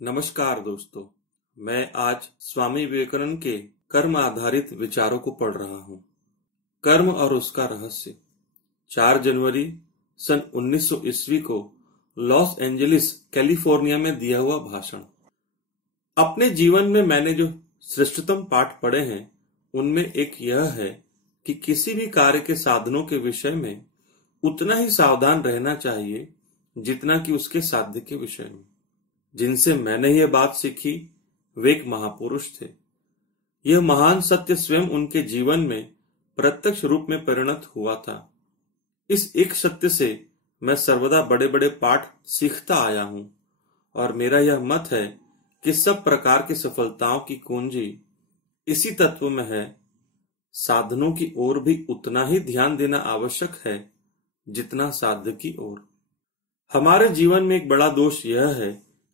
नमस्कार दोस्तों, मैं आज स्वामी विवेकानंद के कर्म आधारित विचारों को पढ़ रहा हूँ। कर्म और उसका रहस्य। 4 जनवरी सन 1900 ईस्वी को लॉस एंजलिस कैलिफोर्निया में दिया हुआ भाषण। अपने जीवन में मैंने जो श्रेष्ठतम पाठ पढ़े हैं उनमें एक यह है कि किसी भी कार्य के साधनों के विषय में उतना ही सावधान रहना चाहिए जितना कि उसके साध्य के विषय में। जिनसे मैंने यह बात सीखी वे एक महापुरुष थे। यह महान सत्य स्वयं उनके जीवन में प्रत्यक्ष रूप में परिणत हुआ था। इस एक सत्य से मैं सर्वदा बड़े बड़े पाठ सीखता आया हूं और मेरा यह मत है कि सब प्रकार की सफलताओं की कुंजी इसी तत्व में है। साधनों की ओर भी उतना ही ध्यान देना आवश्यक है जितना साध्य की ओर। हमारे जीवन में एक बड़ा दोष यह है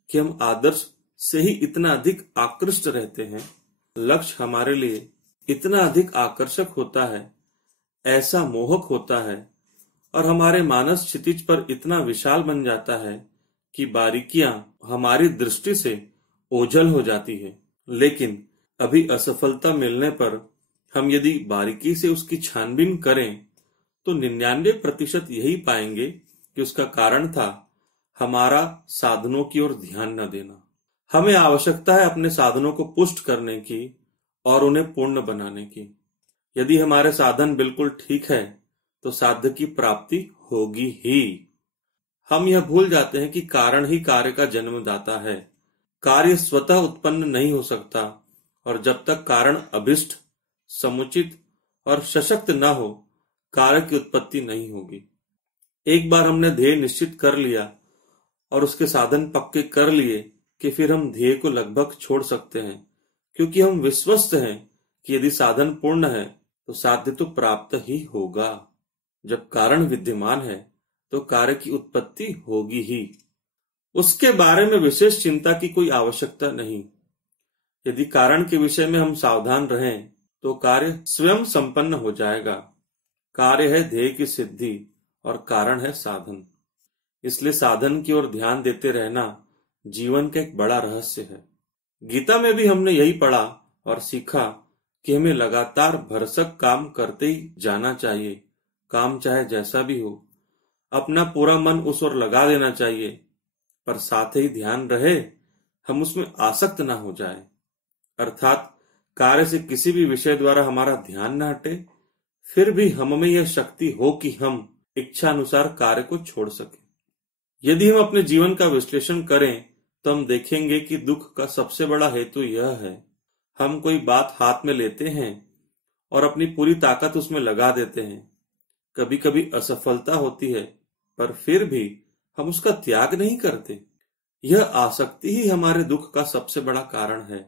कि हम आदर्श से ही इतना अधिक आकृष्ट रहते हैं, लक्ष्य हमारे लिए इतना अधिक आकर्षक होता है, ऐसा मोहक होता है और हमारे मानस क्षितिज पर इतना विशाल बन जाता है कि बारीकियां हमारी दृष्टि से ओझल हो जाती है। लेकिन अभी असफलता मिलने पर हम यदि बारीकी से उसकी छानबीन करें तो 99% यही पाएंगे कि उसका कारण था हमारा साधनों की ओर ध्यान न देना। हमें आवश्यकता है अपने साधनों को पुष्ट करने की और उन्हें पूर्ण बनाने की। यदि हमारे साधन बिल्कुल ठीक है तो साध्य की प्राप्ति होगी ही। हम यह भूल जाते हैं कि कारण ही कार्य का जन्मदाता है। कार्य स्वतः उत्पन्न नहीं हो सकता और जब तक कारण अभिष्ट, समुचित और सशक्त न हो, कार्य की उत्पत्ति नहीं होगी। एक बार हमने ध्येय निश्चित कर लिया और उसके साधन पक्के कर लिए कि फिर हम ध्येय को लगभग छोड़ सकते हैं, क्योंकि हम विश्वस्त हैं कि यदि साधन पूर्ण है तो साध्य तो प्राप्त ही होगा। जब कारण विद्यमान है तो कार्य की उत्पत्ति होगी ही। उसके बारे में विशेष चिंता की कोई आवश्यकता नहीं। यदि कारण के विषय में हम सावधान रहें तो कार्य स्वयं संपन्न हो जाएगा। कार्य है ध्येय की सिद्धि और कारण है साधन। इसलिए साधन की ओर ध्यान देते रहना जीवन का एक बड़ा रहस्य है। गीता में भी हमने यही पढ़ा और सीखा कि हमें लगातार भरसक काम करते ही जाना चाहिए, काम चाहे जैसा भी हो। अपना पूरा मन उस ओर लगा देना चाहिए, पर साथ ही ध्यान रहे हम उसमें आसक्त ना हो जाए, अर्थात कार्य से किसी भी विषय द्वारा हमारा ध्यान न हटे, फिर भी हम में यह शक्ति हो कि हम इच्छा अनुसार कार्य को छोड़ सके। यदि हम अपने जीवन का विश्लेषण करें तो हम देखेंगे कि दुख का सबसे बड़ा हेतु यह है, हम कोई बात हाथ में लेते हैं और अपनी पूरी ताकत उसमें लगा देते हैं। कभी कभी असफलता होती है पर फिर भी हम उसका त्याग नहीं करते। यह आसक्ति ही हमारे दुख का सबसे बड़ा कारण है।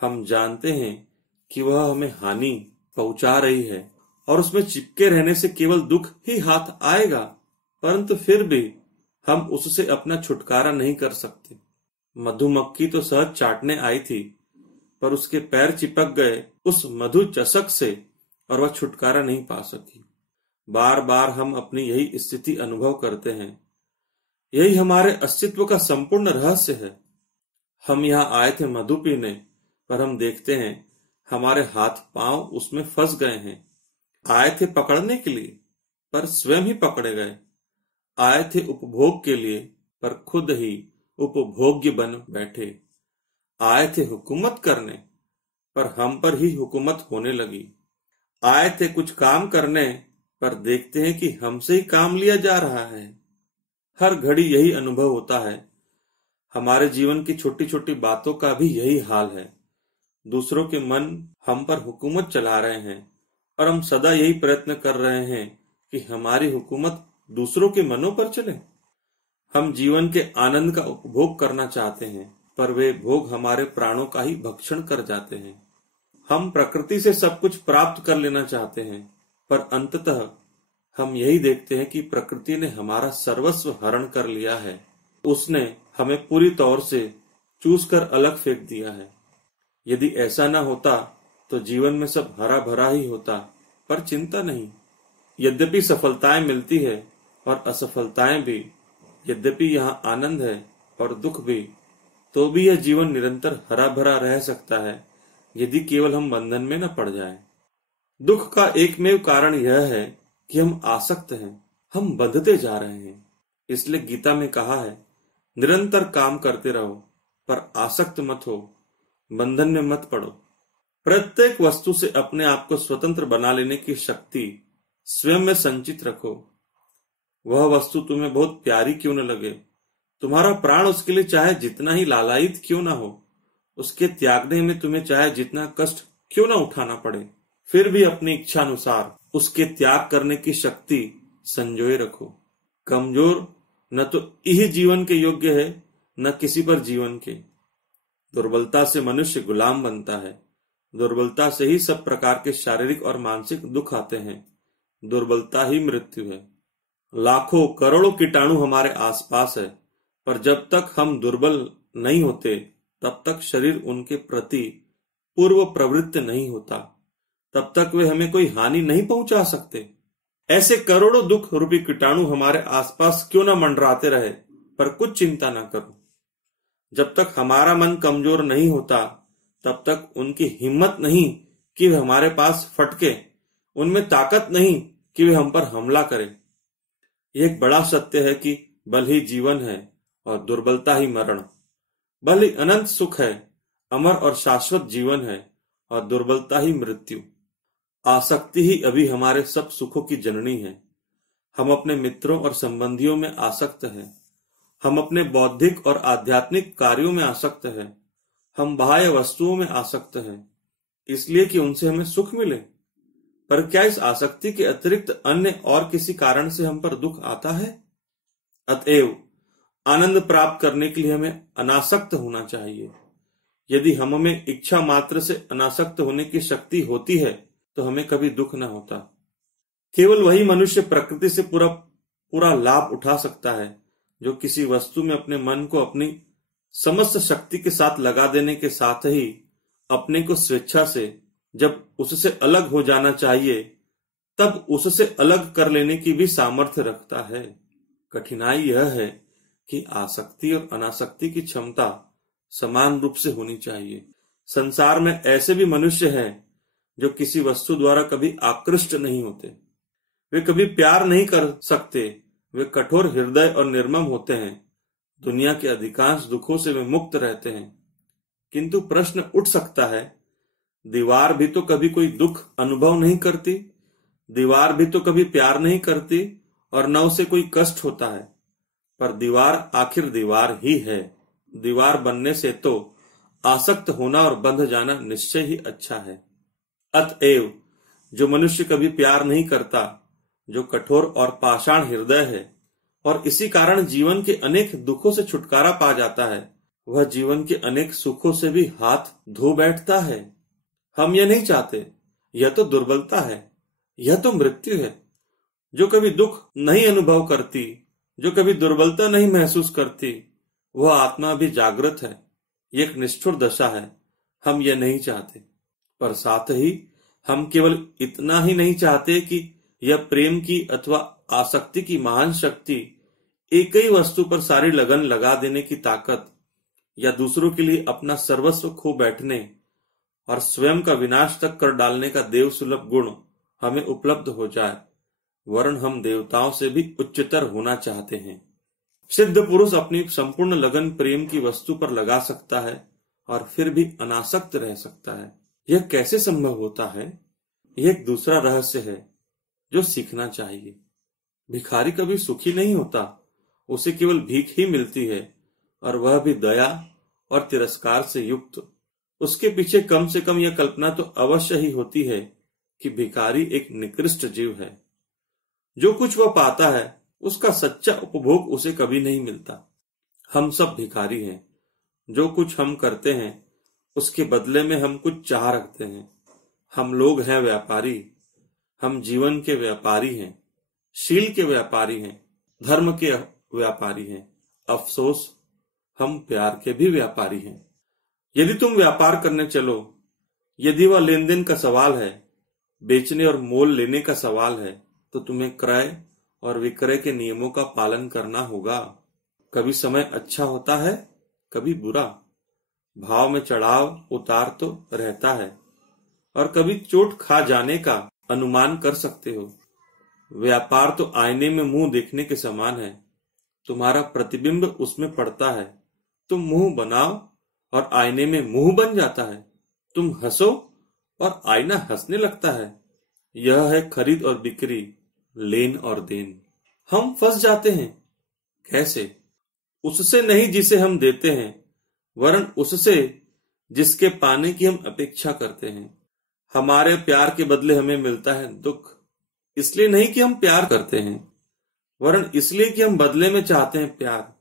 हम जानते हैं कि वह हमें हानि पहुंचा रही है और उसमें चिपके रहने से केवल दुख ही हाथ आएगा, परंतु फिर भी हम उससे अपना छुटकारा नहीं कर सकते। मधुमक्खी तो शहद चाटने आई थी, पर उसके पैर चिपक गए उस मधु चषक से और वह छुटकारा नहीं पा सकी। बार बार हम अपनी यही स्थिति अनुभव करते हैं। यही हमारे अस्तित्व का संपूर्ण रहस्य है। हम यहाँ आए थे मधु पीने, पर हम देखते हैं हमारे हाथ पांव उसमें फंस गए हैं। आए थे पकड़ने के लिए, पर स्वयं ही पकड़े गए। आए थे उपभोग के लिए, पर खुद ही उपभोग्य बन बैठे। आए थे हुकूमत करने, पर हम पर ही हुकूमत होने लगी। आए थे कुछ काम करने, पर देखते हैं कि हमसे ही काम लिया जा रहा है। हर घड़ी यही अनुभव होता है। हमारे जीवन की छोटी छोटी बातों का भी यही हाल है। दूसरों के मन हम पर हुकूमत चला रहे हैं और हम सदा यही प्रयत्न कर रहे हैं कि हमारी हुकूमत दूसरों के मनों पर चले। हम जीवन के आनंद का उपभोग करना चाहते हैं, पर वे भोग हमारे प्राणों का ही भक्षण कर जाते हैं। हम प्रकृति से सब कुछ प्राप्त कर लेना चाहते हैं, पर अंततः हम यही देखते हैं कि प्रकृति ने हमारा सर्वस्व हरण कर लिया है। उसने हमें पूरी तौर से चूस कर अलग फेंक दिया है। यदि ऐसा न होता तो जीवन में सब हरा भरा ही होता, पर चिंता नहीं। यद्यपि सफलताएं मिलती है और असफलताएं भी, यद्यपि यहाँ आनंद है और दुख भी, तो भी यह जीवन निरंतर हरा भरा रह सकता है यदि केवल हम बंधन में न पड़ जाएं। दुख का एकमेव कारण यह है कि हम आसक्त हैं, हम बंधते जा रहे हैं। इसलिए गीता में कहा है, निरंतर काम करते रहो पर आसक्त मत हो, बंधन में मत पड़ो। प्रत्येक वस्तु से अपने आप को स्वतंत्र बना लेने की शक्ति स्वयं में संचित रखो। वह वस्तु तुम्हें बहुत प्यारी क्यों न लगे, तुम्हारा प्राण उसके लिए चाहे जितना ही लालायित क्यों ना हो, उसके त्यागने में तुम्हें चाहे जितना कष्ट क्यों ना उठाना पड़े, फिर भी अपनी इच्छा अनुसार उसके त्याग करने की शक्ति संजोए रखो। कमजोर न तो यह जीवन के योग्य है, न किसी पर जीवन के। दुर्बलता से मनुष्य गुलाम बनता है। दुर्बलता से ही सब प्रकार के शारीरिक और मानसिक दुख आते हैं। दुर्बलता ही मृत्यु है। लाखों करोड़ों कीटाणु हमारे आसपास है, पर जब तक हम दुर्बल नहीं होते तब तक शरीर उनके प्रति पूर्व प्रवृत्त नहीं होता, तब तक वे हमें कोई हानि नहीं पहुंचा सकते। ऐसे करोड़ों दुख रूपी कीटाणु हमारे आसपास क्यों न मंडराते रहे, पर कुछ चिंता न करो। जब तक हमारा मन कमजोर नहीं होता तब तक उनकी हिम्मत नहीं कि वे हमारे पास फटके, उनमें ताकत नहीं कि वे हम पर हमला करें। यह एक बड़ा सत्य है कि बल ही जीवन है और दुर्बलता ही मरण। बल ही अनंत सुख है, अमर और शाश्वत जीवन है, और दुर्बलता ही मृत्यु। आसक्ति ही अभी हमारे सब सुखों की जननी है। हम अपने मित्रों और संबंधियों में आसक्त हैं। हम अपने बौद्धिक और आध्यात्मिक कार्यों में आसक्त हैं। हम बाह्य वस्तुओं में आसक्त हैं, इसलिए कि उनसे हमें सुख मिले। पर क्या इस आसक्ति के अतिरिक्त अन्य और किसी कारण से हम पर दुख आता है? अतएव आनंद प्राप्त करने के लिए हमें अनासक्त होना चाहिए। यदि हम में इच्छा मात्र से अनासक्त होने की शक्ति होती है तो हमें कभी दुख न होता। केवल वही मनुष्य प्रकृति से पूरा लाभ उठा सकता है जो किसी वस्तु में अपने मन को अपनी समस्त शक्ति के साथ लगा देने के साथ ही अपने को स्वेच्छा से, जब उससे अलग हो जाना चाहिए तब उससे अलग कर लेने की भी सामर्थ्य रखता है। कठिनाई यह है कि आसक्ति और अनासक्ति की क्षमता समान रूप से होनी चाहिए। संसार में ऐसे भी मनुष्य हैं जो किसी वस्तु द्वारा कभी आकृष्ट नहीं होते। वे कभी प्यार नहीं कर सकते। वे कठोर हृदय और निर्मम होते हैं। दुनिया के अधिकांश दुखों से वे मुक्त रहते हैं। किंतु प्रश्न उठ सकता है, दीवार भी तो कभी कोई दुख अनुभव नहीं करती, दीवार भी तो कभी प्यार नहीं करती और न उसे कोई कष्ट होता है। पर दीवार आखिर दीवार ही है। दीवार बनने से तो आसक्त होना और बंध जाना निश्चय ही अच्छा है। अतएव जो मनुष्य कभी प्यार नहीं करता, जो कठोर और पाषाण हृदय है और इसी कारण जीवन के अनेक दुखों से छुटकारा पा जाता है, वह जीवन के अनेक सुखों से भी हाथ धो बैठता है। हम यह नहीं चाहते। यह तो दुर्बलता है, यह तो मृत्यु है। जो कभी दुख नहीं अनुभव करती, जो कभी दुर्बलता नहीं महसूस करती, वह आत्मा भी जागृत है। यह एक निष्ठुर दशा है। हम यह नहीं चाहते। पर साथ ही हम केवल इतना ही नहीं चाहते कि यह प्रेम की अथवा आसक्ति की महान शक्ति, एक ही वस्तु पर सारी लगन लगा देने की ताकत, या दूसरों के लिए अपना सर्वस्व खो बैठने और स्वयं का विनाश तक कर डालने का देव सुलभ गुण हमें उपलब्ध हो जाए, वरन हम देवताओं से भी उच्चतर होना चाहते हैं। सिद्ध पुरुष अपनी संपूर्ण लगन प्रेम की वस्तु पर लगा सकता है और फिर भी अनासक्त रह सकता है। यह कैसे संभव होता है? यह एक दूसरा रहस्य है जो सीखना चाहिए। भिखारी कभी सुखी नहीं होता, उसे केवल भीख ही मिलती है, और वह भी दया और तिरस्कार से युक्त। उसके पीछे कम से कम यह कल्पना तो अवश्य ही होती है कि भिखारी एक निकृष्ट जीव है। जो कुछ वह पाता है उसका सच्चा उपभोग उसे कभी नहीं मिलता। हम सब भिखारी हैं। जो कुछ हम करते हैं उसके बदले में हम कुछ चाह रखते हैं। हम लोग हैं व्यापारी। हम जीवन के व्यापारी हैं, शील के व्यापारी हैं, धर्म के व्यापारी हैं। अफसोस, हम प्यार के भी व्यापारी हैं। यदि तुम व्यापार करने चलो, यदि वह लेन देन का सवाल है, बेचने और मोल लेने का सवाल है, तो तुम्हें क्रय और विक्रय के नियमों का पालन करना होगा। कभी समय अच्छा होता है, कभी बुरा। भाव में चढ़ाव उतार तो रहता है और कभी चोट खा जाने का अनुमान कर सकते हो। व्यापार तो आईने में मुंह देखने के समान है। तुम्हारा प्रतिबिंब उसमें पड़ता है। तुम मुंह बनाओ और आईने में मुंह बन जाता है। तुम हंसो और आईना हंसने लगता है। यह है खरीद और बिक्री, लेन और देन। हम फंस जाते हैं। कैसे? उससे नहीं जिसे हम देते हैं, वरन उससे जिसके पाने की हम अपेक्षा करते हैं। हमारे प्यार के बदले हमें मिलता है दुख, इसलिए नहीं कि हम प्यार करते हैं, वरन इसलिए कि हम बदले में चाहते हैं प्यार।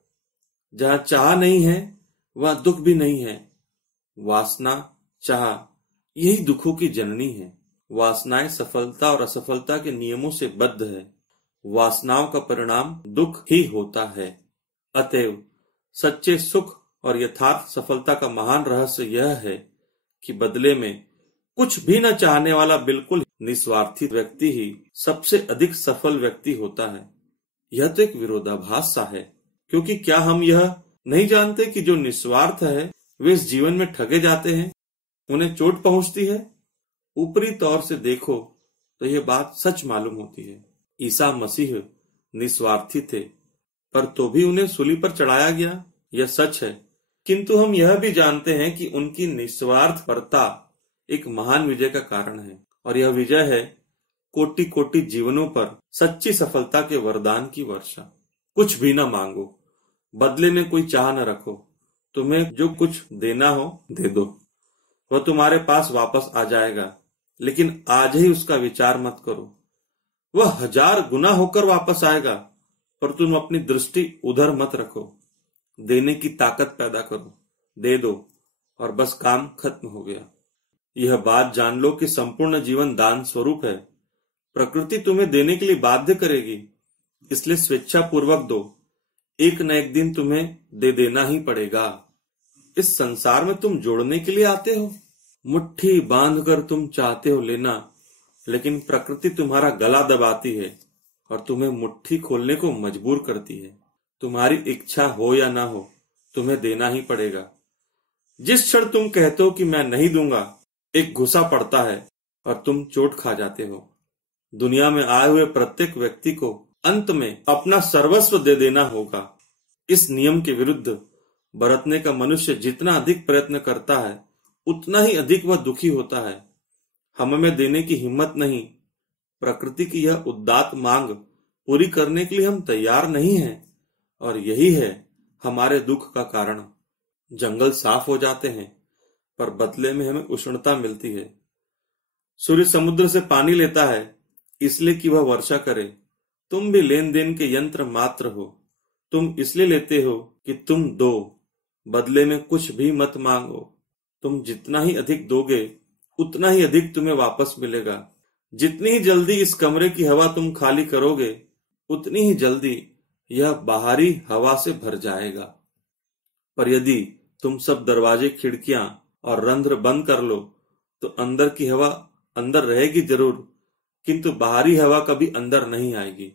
जहां चाह नहीं है वहां दुख भी नहीं है। वासना, चाह, यही दुखों की जननी है। वासनाएं सफलता और असफलता के नियमों से बद्ध है। वासनाओं का परिणाम दुख ही होता है। अतएव सच्चे सुख और यथार्थ सफलता का महान रहस्य यह है कि बदले में कुछ भी न चाहने वाला बिल्कुल निस्वार्थी व्यक्ति ही सबसे अधिक सफल व्यक्ति होता है। यह तो एक विरोधाभास सा है, क्योंकि क्या हम यह नहीं जानते कि जो निस्वार्थ है वे इस जीवन में ठगे जाते हैं, उन्हें चोट पहुंचती है। ऊपरी तौर से देखो तो यह बात सच मालूम होती है। ईसा मसीह निस्वार्थी थे, पर तो भी उन्हें सूली पर चढ़ाया गया, यह सच है। किंतु हम यह भी जानते हैं कि उनकी निस्वार्थपरता एक महान विजय का कारण है, और यह विजय है कोटि कोटि जीवनों पर सच्ची सफलता के वरदान की वर्षा। कुछ भी न मांगो, बदले में कोई चाह न रखो। तुम्हें जो कुछ देना हो दे दो, वह तुम्हारे पास वापस आ जाएगा, लेकिन आज ही उसका विचार मत करो। वह 1000 गुना होकर वापस आएगा, पर तुम अपनी दृष्टि उधर मत रखो। देने की ताकत पैदा करो, दे दो, और बस काम खत्म हो गया। यह बात जान लो कि संपूर्ण जीवन दान स्वरूप है। प्रकृति तुम्हें देने के लिए बाध्य करेगी, इसलिए स्वेच्छा पूर्वक दो। एक न एक दिन तुम्हें दे देना ही पड़ेगा। इस संसार में तुम जोड़ने के लिए आते हो। मुट्ठी बांधकर तुम चाहते हो लेना, लेकिन प्रकृति तुम्हारा गला दबाती है और तुम्हें मुट्ठी खोलने को मजबूर करती है। तुम्हारी इच्छा हो या ना हो, तुम्हें देना ही पड़ेगा। जिस क्षण तुम कहते हो कि मैं नहीं दूंगा, एक घुसा पड़ता है और तुम चोट खा जाते हो। दुनिया में आए हुए प्रत्येक व्यक्ति को अंत में अपना सर्वस्व दे देना होगा। इस नियम के विरुद्ध बरतने का मनुष्य जितना अधिक प्रयत्न करता है, उतना ही अधिक वह दुखी होता है। हमें देने की हिम्मत नहीं। प्रकृति की यह उदात्त मांग पूरी करने के लिए हम तैयार नहीं हैं, और यही है हमारे दुख का कारण। जंगल साफ हो जाते हैं, पर बदले में हमें उष्णता मिलती है। सूर्य समुद्र से पानी लेता है, इसलिए कि वह वर्षा करे। तुम भी लेन देन के यंत्र मात्र हो। तुम इसलिए लेते हो कि तुम दो, बदले में कुछ भी मत मांगो। तुम जितना ही अधिक दोगे, उतना ही अधिक तुम्हें वापस मिलेगा। जितनी ही जल्दी इस कमरे की हवा तुम खाली करोगे, उतनी ही जल्दी यह बाहरी हवा से भर जाएगा। पर यदि तुम सब दरवाजे, खिड़कियां और रंध्र बंद कर लो, तो अंदर की हवा अंदर रहेगी जरूर, किंतु बाहरी हवा कभी अंदर नहीं आएगी,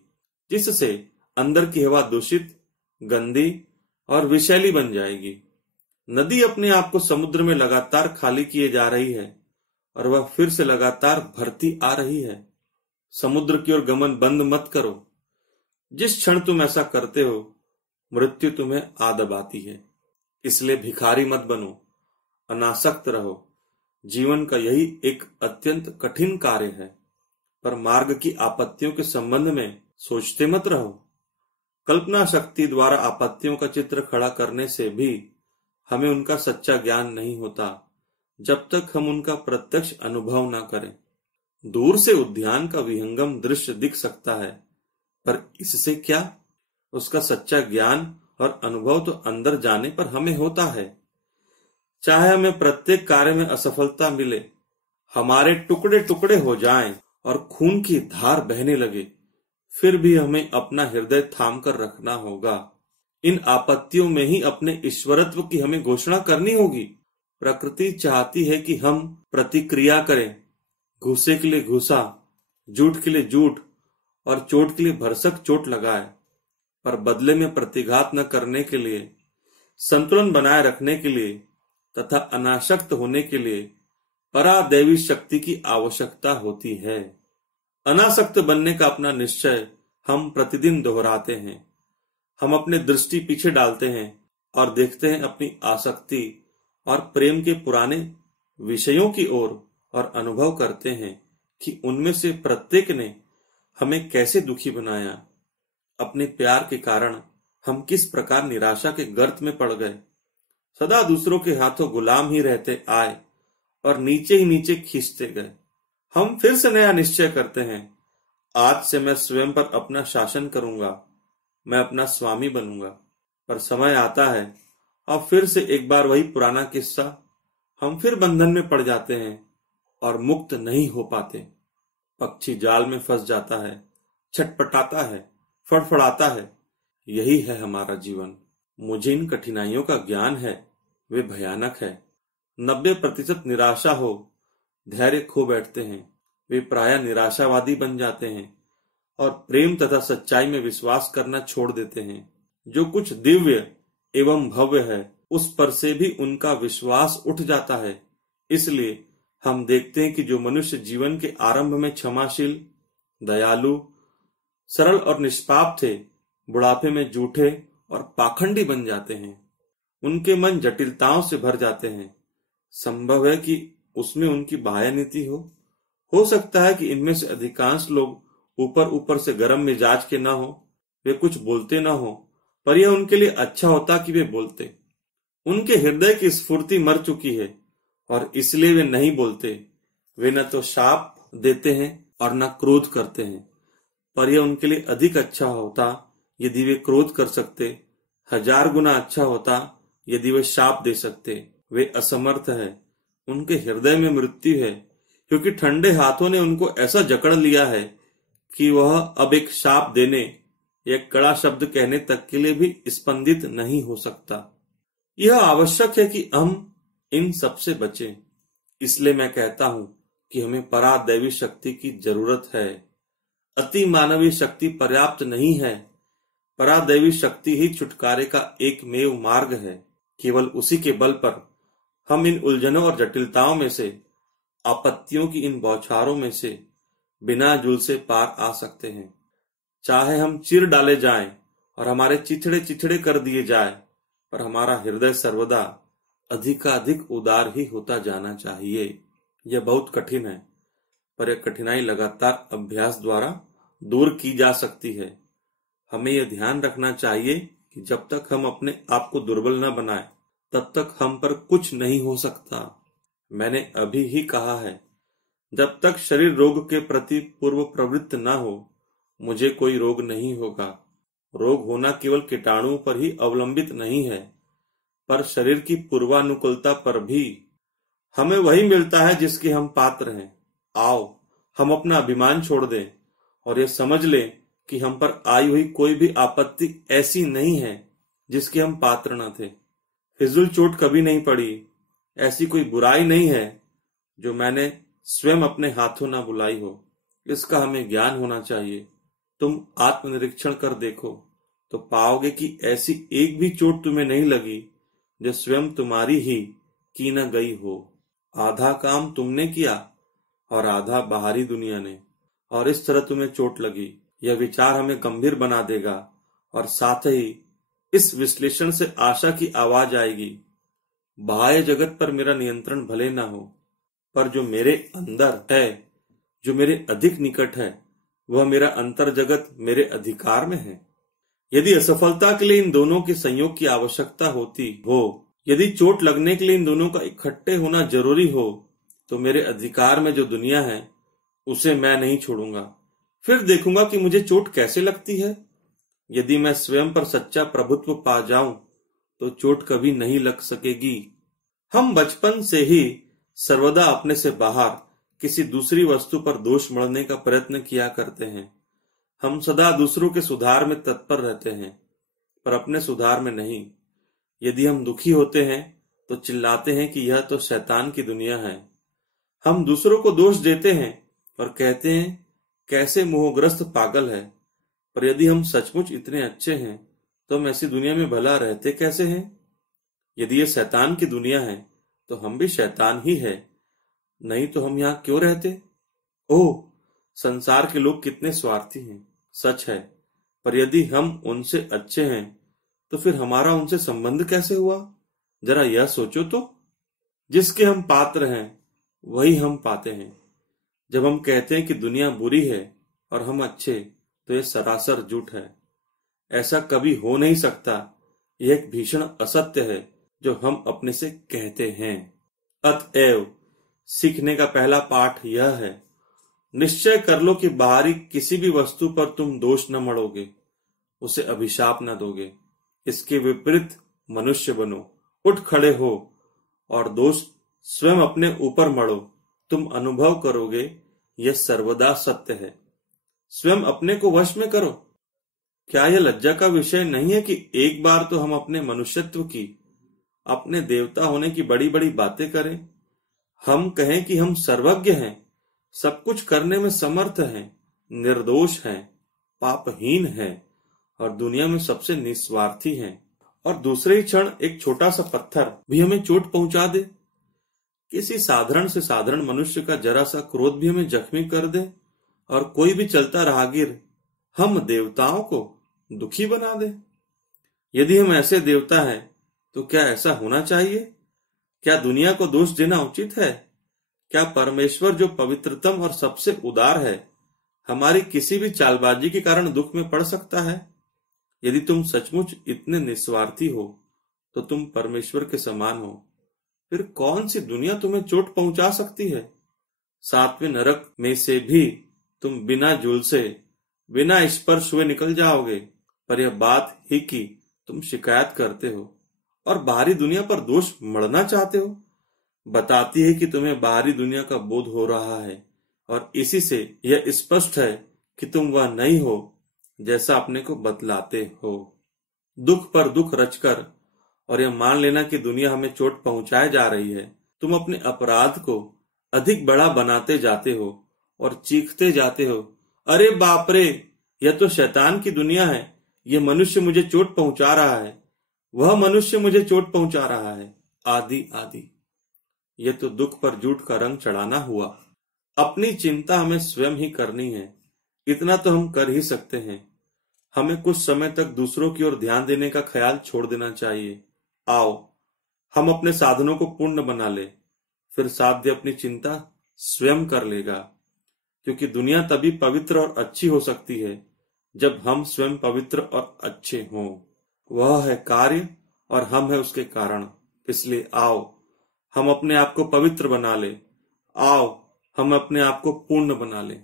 जिससे अंदर की हवा दूषित, गंदी और विषैली बन जाएगी। नदी अपने आप को समुद्र में लगातार खाली किए जा रही है, और वह फिर से लगातार भरती आ रही है। समुद्र की ओर गमन बंद मत करो। जिस क्षण तुम ऐसा करते हो, मृत्यु तुम्हें आ दबाती है। इसलिए भिखारी मत बनो, अनासक्त रहो। जीवन का यही एक अत्यंत कठिन कार्य है, पर मार्ग की आपत्तियों के संबंध में सोचते मत रहो। कल्पना शक्ति द्वारा आपत्तियों का चित्र खड़ा करने से भी हमें उनका सच्चा ज्ञान नहीं होता, जब तक हम उनका प्रत्यक्ष अनुभव न करें। दूर से उद्यान का विहंगम दृश्य दिख सकता है, पर इससे क्या? उसका सच्चा ज्ञान और अनुभव तो अंदर जाने पर हमें होता है। चाहे हमें प्रत्येक कार्य में असफलता मिले, हमारे टुकड़े टुकड़े हो जाएं और खून की धार बहने लगे, फिर भी हमें अपना हृदय थाम कर रखना होगा। इन आपत्तियों में ही अपने ईश्वरत्व की हमें घोषणा करनी होगी। प्रकृति चाहती है कि हम प्रतिक्रिया करें, घूसे के लिए घूसा, झूठ के लिए झूठ और चोट के लिए भरसक चोट लगाए, पर बदले में प्रतिघात न करने के लिए, संतुलन बनाए रखने के लिए तथा अनासक्त होने के लिए परादैवी शक्ति की आवश्यकता होती है। अनासक्त बनने का अपना निश्चय हम प्रतिदिन दोहराते हैं। हम अपने दृष्टि पीछे डालते हैं और देखते हैं अपनी आसक्ति और प्रेम के पुराने विषयों की ओर और अनुभव करते हैं कि उनमें से प्रत्येक ने हमें कैसे दुखी बनाया। अपने प्यार के कारण हम किस प्रकार निराशा के गर्त में पड़ गए। सदा दूसरों के हाथों गुलाम ही रहते आए और नीचे ही नीचे खींचते गए। हम फिर से नया निश्चय करते हैं, आज से मैं स्वयं पर अपना शासन करूंगा, मैं अपना स्वामी बनूंगा। पर समय आता है और फिर से एक बार वही पुराना किस्सा, हम फिर बंधन में पड़ जाते हैं और मुक्त नहीं हो पाते। पक्षी जाल में फंस जाता है, छटपटाता है, फड़फड़ाता है। यही है हमारा जीवन। मुझे इन कठिनाइयों का ज्ञान है, वे भयानक है। 90% निराशा हो, धैर्य खो बैठते हैं। वे प्रायः निराशावादी बन जाते हैं और प्रेम तथा सच्चाई में विश्वास करना छोड़ देते हैं। जो कुछ दिव्य एवं भव्य है उस पर से भी उनका विश्वास उठ जाता है। इसलिए हम देखते हैं कि जो मनुष्य जीवन के आरंभ में क्षमाशील, दयालु, सरल और निष्पाप थे, बुढ़ापे में झूठे और पाखंडी बन जाते हैं। उनके मन जटिलताओं से भर जाते हैं। संभव है कि उसमें उनकी बाह्य नीति हो सकता है कि इनमें से अधिकांश लोग ऊपर ऊपर से गर्म मिजाज के ना हो, वे कुछ बोलते ना हो, पर यह उनके लिए अच्छा होता कि वे बोलते। उनके हृदय की स्फूर्ति मर चुकी है और इसलिए वे नहीं बोलते। वे न तो शाप देते हैं और न क्रोध करते हैं, पर यह उनके लिए अधिक अच्छा होता यदि वे क्रोध कर सकते। 1000 गुना अच्छा होता यदि वे शाप दे सकते। वे असमर्थ है, उनके हृदय में मृत्यु है, क्योंकि ठंडे हाथों ने उनको ऐसा जकड़ लिया है कि वह अब एक शाप देने, एक कड़ा शब्द कहने तक के लिए भी स्पंदित नहीं हो सकता। यह आवश्यक है कि हम इन सबसे बचें। इसलिए मैं कहता हूं कि हमें परादैवी शक्ति की जरूरत है। अति मानवीय शक्ति पर्याप्त नहीं है। परादैवी शक्ति ही छुटकारे का एकमेव मार्ग है। केवल उसी के बल पर हम इन उलझनों और जटिलताओं में से, आपत्तियों की इन बौछारों में से बिना झुलसे पार आ सकते हैं। चाहे हम चीर डाले जाएं और हमारे चिथड़े चिथड़े कर दिए जाए, पर हमारा हृदय सर्वदा अधिकाधिक उदार ही होता जाना चाहिए। यह बहुत कठिन है, पर यह कठिनाई लगातार अभ्यास द्वारा दूर की जा सकती है। हमें यह ध्यान रखना चाहिए कि जब तक हम अपने आप को दुर्बल न बनाएं, तब तक हम पर कुछ नहीं हो सकता। मैंने अभी ही कहा है, जब तक शरीर रोग के प्रति पूर्व प्रवृत्त न हो, मुझे कोई रोग नहीं होगा। रोग होना केवल कीटाणुओं पर ही अवलंबित नहीं है, पर शरीर की पूर्वानुकूलता पर भी। हमें वही मिलता है जिसके हम पात्र हैं। आओ हम अपना अभिमान छोड़ दें और ये समझ लें कि हम पर आई हुई कोई भी आपत्ति ऐसी नहीं है जिसके हम पात्र न थे। फिजूल चोट कभी नहीं पड़ी, ऐसी कोई बुराई नहीं है जो मैंने स्वयं अपने हाथों न बुलाई हो। इसका हमें ज्ञान होना चाहिए। तुम आत्मनिरीक्षण कर देखो तो पाओगे कि ऐसी एक भी चोट तुम्हें नहीं लगी जो स्वयं तुम्हारी ही की न गई हो। आधा काम तुमने किया और आधा बाहरी दुनिया ने, और इस तरह तुम्हें चोट लगी। यह विचार हमें गंभीर बना देगा और साथ ही इस विश्लेषण से आशा की आवाज आएगी, बाह्य जगत पर मेरा नियंत्रण भले ना हो, पर जो मेरे अंदर है, जो मेरे अधिक निकट है, वह मेरा अंतर जगत मेरे अधिकार में है। यदि असफलता के लिए इन दोनों के संयोग की आवश्यकता होती हो, यदि चोट लगने के लिए इन दोनों का इकट्ठे होना जरूरी हो, तो मेरे अधिकार में जो दुनिया है उसे मैं नहीं छोड़ूंगा। फिर देखूंगा कि मुझे चोट कैसे लगती है। यदि मैं स्वयं पर सच्चा प्रभुत्व पा जाऊं तो चोट कभी नहीं लग सकेगी। हम बचपन से ही सर्वदा अपने से बाहर किसी दूसरी वस्तु पर दोष मढ़ने का प्रयत्न किया करते हैं। हम सदा दूसरों के सुधार में तत्पर रहते हैं, पर अपने सुधार में नहीं। यदि हम दुखी होते हैं तो चिल्लाते हैं कि यह तो शैतान की दुनिया है। हम दूसरों को दोष देते हैं और कहते हैं कैसे मोहग्रस्त पागल है। पर यदि हम सचमुच इतने अच्छे हैं तो हम ऐसी दुनिया में भला रहते कैसे हैं? यदि ये शैतान की दुनिया है तो हम भी शैतान ही है, नहीं तो हम यहाँ क्यों रहते। ओह, संसार के लोग कितने स्वार्थी हैं, सच है, पर यदि हम उनसे अच्छे हैं तो फिर हमारा उनसे संबंध कैसे हुआ, जरा यह सोचो तो। जिसके हम पात्र हैं वही हम पाते हैं। जब हम कहते हैं कि दुनिया बुरी है और हम अच्छे, तो यह सरासर झूठ है। ऐसा कभी हो नहीं सकता। यह एक भीषण असत्य है जो हम अपने से कहते हैं। अतएव सीखने का पहला पाठ यह है, निश्चय कर लो कि बाहरी किसी भी वस्तु पर तुम दोष न मढ़ोगे, उसे अभिशाप न दोगे। इसके विपरीत मनुष्य बनो, उठ खड़े हो और दोष स्वयं अपने ऊपर मढ़ो। तुम अनुभव करोगे यह सर्वदा सत्य है। स्वयं अपने को वश में करो। क्या यह लज्जा का विषय नहीं है कि एक बार तो हम अपने मनुष्यत्व की, अपने देवता होने की बड़ी बड़ी बातें करें। हम कहें कि हम सर्वज्ञ हैं, सब कुछ करने में समर्थ हैं, निर्दोष हैं, पापहीन हैं और दुनिया में सबसे निस्वार्थी हैं, और दूसरे ही क्षण एक छोटा सा पत्थर भी हमें चोट पहुंचा दे। किसी साधारण से साधारण मनुष्य का जरा सा क्रोध भी हमें जख्मी कर दे, और कोई भी चलता राहगीर हम देवताओं को दुखी बना दे। यदि हम ऐसे देवता हैं तो क्या ऐसा होना चाहिए? क्या दुनिया को दोष देना उचित है? क्या परमेश्वर जो पवित्रतम और सबसे उदार है, हमारी किसी भी चालबाजी के कारण दुख में पड़ सकता है? यदि तुम सचमुच इतने निस्वार्थी हो तो तुम परमेश्वर के समान हो, फिर कौन सी दुनिया तुम्हें चोट पहुंचा सकती है? सातवें नरक में से भी तुम बिना झुलसे, बिना स्पर्श हुए निकल जाओगे। पर यह बात ही कि तुम शिकायत करते हो और बाहरी दुनिया पर दोष मढ़ना चाहते हो, बताती है कि तुम्हें बाहरी दुनिया का बोध हो रहा है, और इसी से यह स्पष्ट है कि तुम वह नहीं हो जैसा अपने को बतलाते हो। दुख पर दुख रचकर और यह मान लेना कि दुनिया हमें चोट पहुंचाए जा रही है, तुम अपने अपराध को अधिक बड़ा बनाते जाते हो और चीखते जाते हो, अरे बाप रे, यह तो शैतान की दुनिया है, यह मनुष्य मुझे चोट पहुंचा रहा है, वह मनुष्य मुझे चोट पहुंचा रहा है, आदि आदि। यह तो दुख पर झूठ का रंग चढ़ाना हुआ। अपनी चिंता हमें स्वयं ही करनी है, इतना तो हम कर ही सकते हैं। हमें कुछ समय तक दूसरों की ओर ध्यान देने का ख्याल छोड़ देना चाहिए। आओ, हम अपने साधनों को पूर्ण बना ले, फिर साध्य अपनी चिंता स्वयं कर लेगा। क्योंकि दुनिया तभी पवित्र और अच्छी हो सकती है जब हम स्वयं पवित्र और अच्छे हों। वह है कार्य और हम है उसके कारण। इसलिए आओ, हम अपने आप को पवित्र बना ले। आओ, हम अपने आप को पूर्ण बना लें।